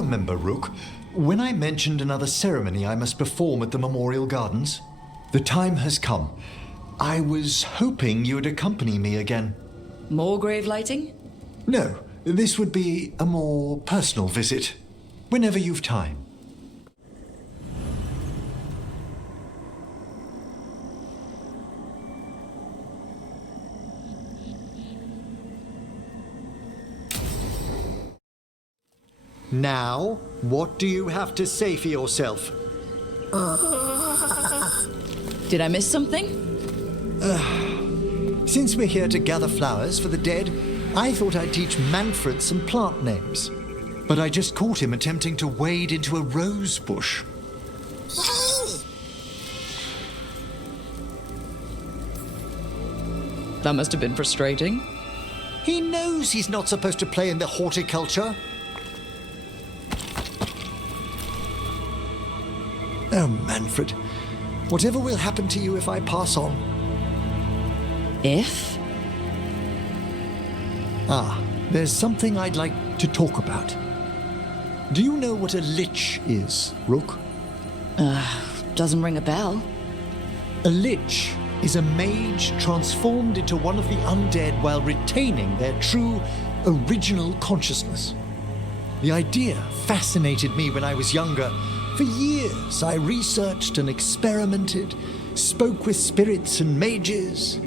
remember, Rook, when I mentioned another ceremony I must perform at the Memorial Gardens? The time has come. I was hoping you would accompany me again. More grave lighting? No, this would be a more personal visit, whenever you've time. Now, what do you have to say for yourself? Did I miss something? Since we're here to gather flowers for the dead, I thought I'd teach Manfred some plant names. But I just caught him attempting to wade into a rose bush. That must have been frustrating. He knows he's not supposed to play in the horticulture. Oh, Manfred. Whatever will happen to you if I pass on? If? There's something I'd like to talk about. Do you know what a lich is, Rook? Doesn't ring a bell. A lich is a mage transformed into one of the undead while retaining their true, original consciousness. The idea fascinated me when I was younger. For years, I researched and experimented, spoke with spirits and mages.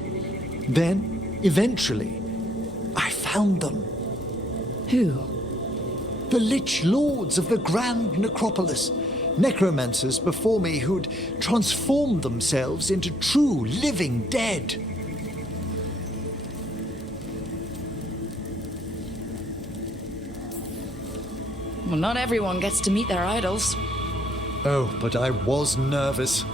Then, eventually, I found them. Who? The Lich Lords of the Grand Necropolis. Necromancers before me who'd transformed themselves into true living dead. Well, not everyone gets to meet their idols. Oh, but I was nervous.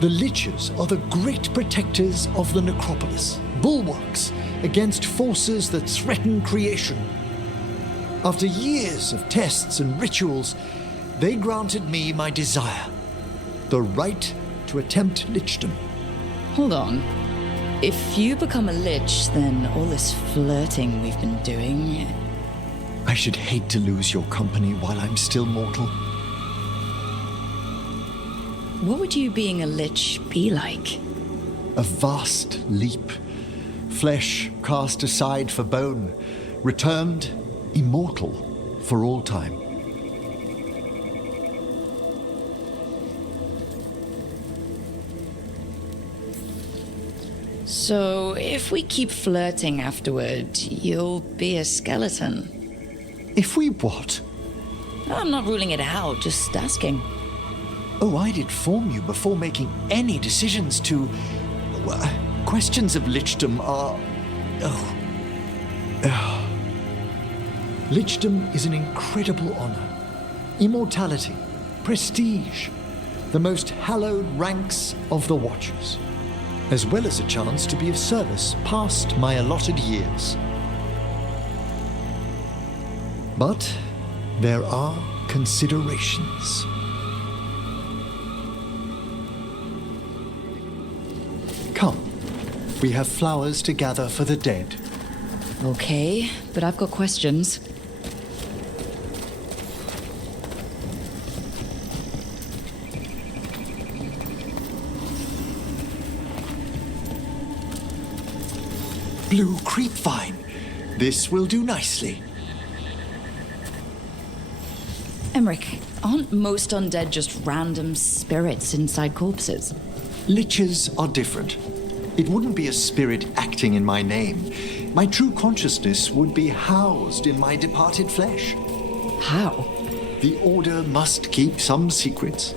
The Liches are the great protectors of the necropolis, bulwarks against forces that threaten creation. After years of tests and rituals, they granted me my desire, the right to attempt lichdom. Hold on. If you become a lich, then all this flirting we've been doing... I should hate to lose your company while I'm still mortal. What would you being a lich be like? A vast leap. Flesh cast aside for bone, returned immortal for all time. So, if we keep flirting afterward, you'll be a skeleton. If we what? I'm not ruling it out, just asking. Oh, I'd inform you before making any decisions to... questions of lichdom are... Lichdom is an incredible honor. Immortality, prestige, the most hallowed ranks of the Watchers, as well as a chance to be of service past my allotted years. But there are considerations. Come, we have flowers to gather for the dead. Okay, but I've got questions. Blue creepvine. This will do nicely. Emmrich, aren't most undead just random spirits inside corpses? Liches are different. It wouldn't be a spirit acting in my name. My true consciousness would be housed in my departed flesh. How? The Order must keep some secrets.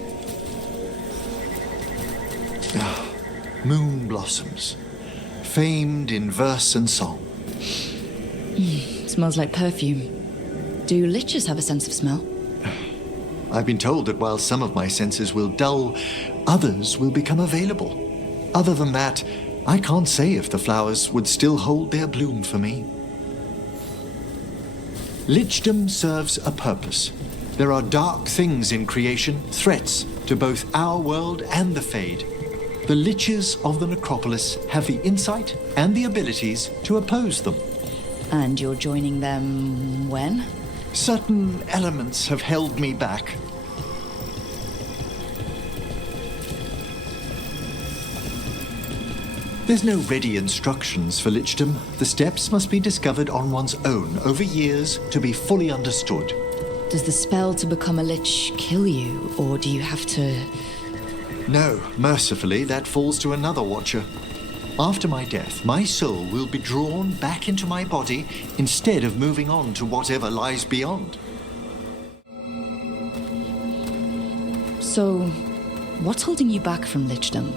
Moon blossoms, famed in verse and song. Smells like perfume. Do liches have a sense of smell? I've been told that while some of my senses will dull, others will become available. Other than that, I can't say if the flowers would still hold their bloom for me. Lichdom serves a purpose. There are dark things in creation, threats to both our world and the Fade. The Liches of the Necropolis have the insight and the abilities to oppose them. And you're joining them when? Certain elements have held me back. There's no ready instructions for lichdom. The steps must be discovered on one's own over years to be fully understood. Does the spell to become a lich kill you, or do you have to... No, mercifully, that falls to another watcher. After my death, my soul will be drawn back into my body instead of moving on to whatever lies beyond. So, what's holding you back from lichdom?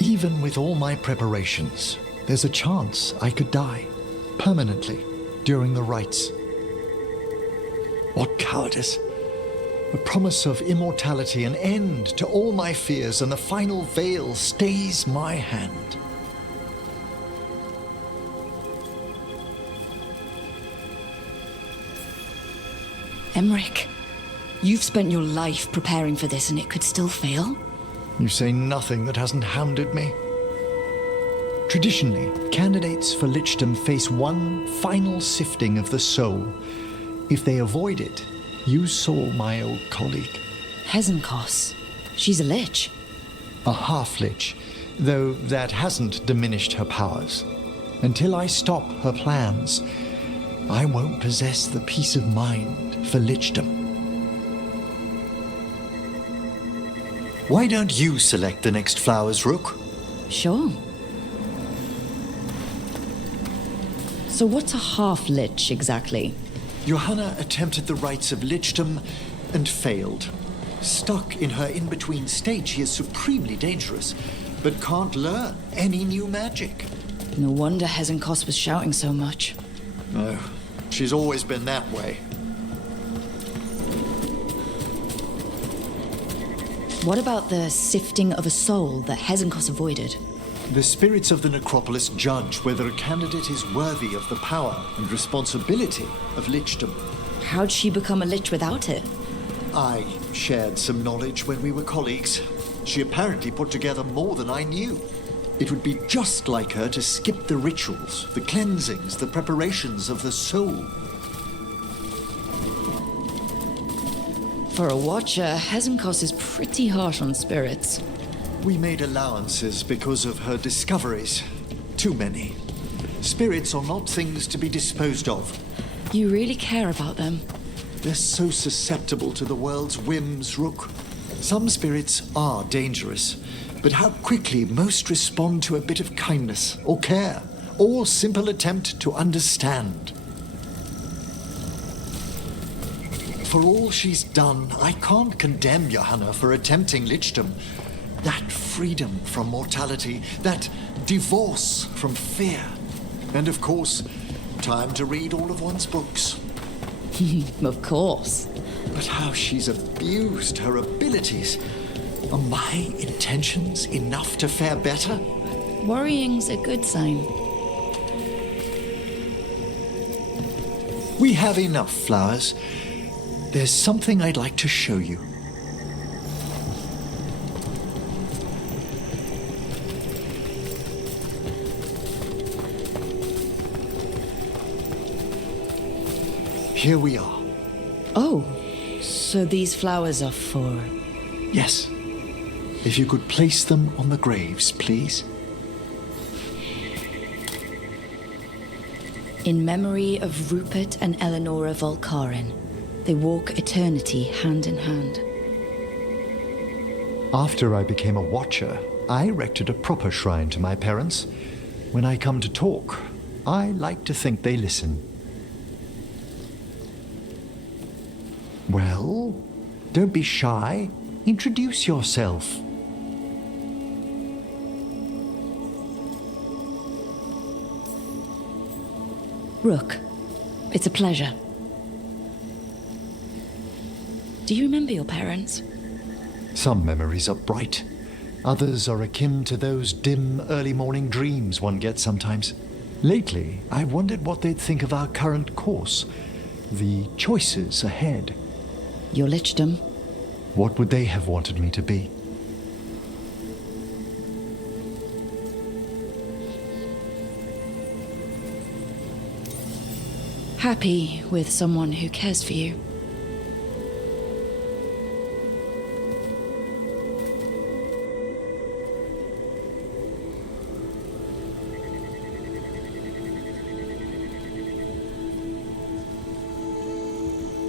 Even with all my preparations, there's a chance I could die permanently during the rites. What cowardice! A promise of immortality, an end to all my fears, and the final veil stays my hand. Emmrich, you've spent your life preparing for this and it could still fail? You say nothing that hasn't hounded me. Traditionally, candidates for lichdom face one final sifting of the soul. If they avoid it, you saw my old colleague. Hezenkos. She's a lich. A half-lich, though that hasn't diminished her powers. Until I stop her plans, I won't possess the peace of mind for lichdom. Why don't you select the next flowers, Rook? Sure. So what's a half-lich exactly? Johanna attempted the rites of lichdom and failed. Stuck in her in-between state, she is supremely dangerous, but can't learn any new magic. No wonder Hezenkos was shouting so much. No, she's always been that way. What about the sifting of a soul that Hezenkos avoided? The spirits of the necropolis judge whether a candidate is worthy of the power and responsibility of lichdom. How'd she become a lich without it? I shared some knowledge when we were colleagues. She apparently put together more than I knew. It would be just like her to skip the rituals, the cleansings, the preparations of the soul. For a watcher, Hezenkos is pretty harsh on spirits. We made allowances because of her discoveries. Too many. Spirits are not things to be disposed of. You really care about them? They're so susceptible to the world's whims, Rook. Some spirits are dangerous, but how quickly most respond to a bit of kindness or care or simple attempt to understand. For all she's done, I can't condemn Johanna for attempting lichdom. That freedom from mortality, that divorce from fear. And of course, time to read all of one's books. Of course. But how she's abused her abilities. Are my intentions enough to fare better? Worrying's a good sign. We have enough flowers. There's something I'd like to show you. Here we are. Oh, so these flowers are for... Yes. If you could place them on the graves, please. In memory of Rupert and Eleonora Volkarin, they walk eternity hand in hand. After I became a watcher, I erected a proper shrine to my parents. When I come to talk, I like to think they listen. Well, don't be shy. Introduce yourself. Rook, it's a pleasure. Do you remember your parents? Some memories are bright. Others are akin to those dim, early morning dreams one gets sometimes. Lately, I've wondered what they'd think of our current course, the choices ahead. Your lichdom? What would they have wanted me to be? happy with someone who cares for you.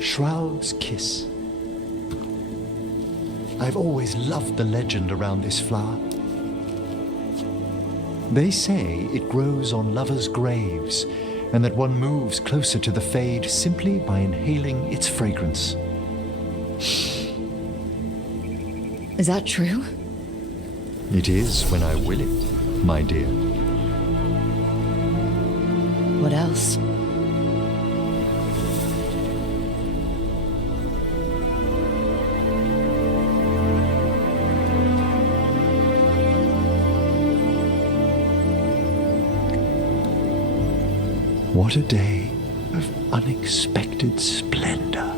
Shroud's Kiss. I've always loved the legend around this flower. They say it grows on lovers' graves, and that one moves closer to the fade simply by inhaling its fragrance. Is that true? It is when I will it, my dear. What else? What a day of unexpected splendor.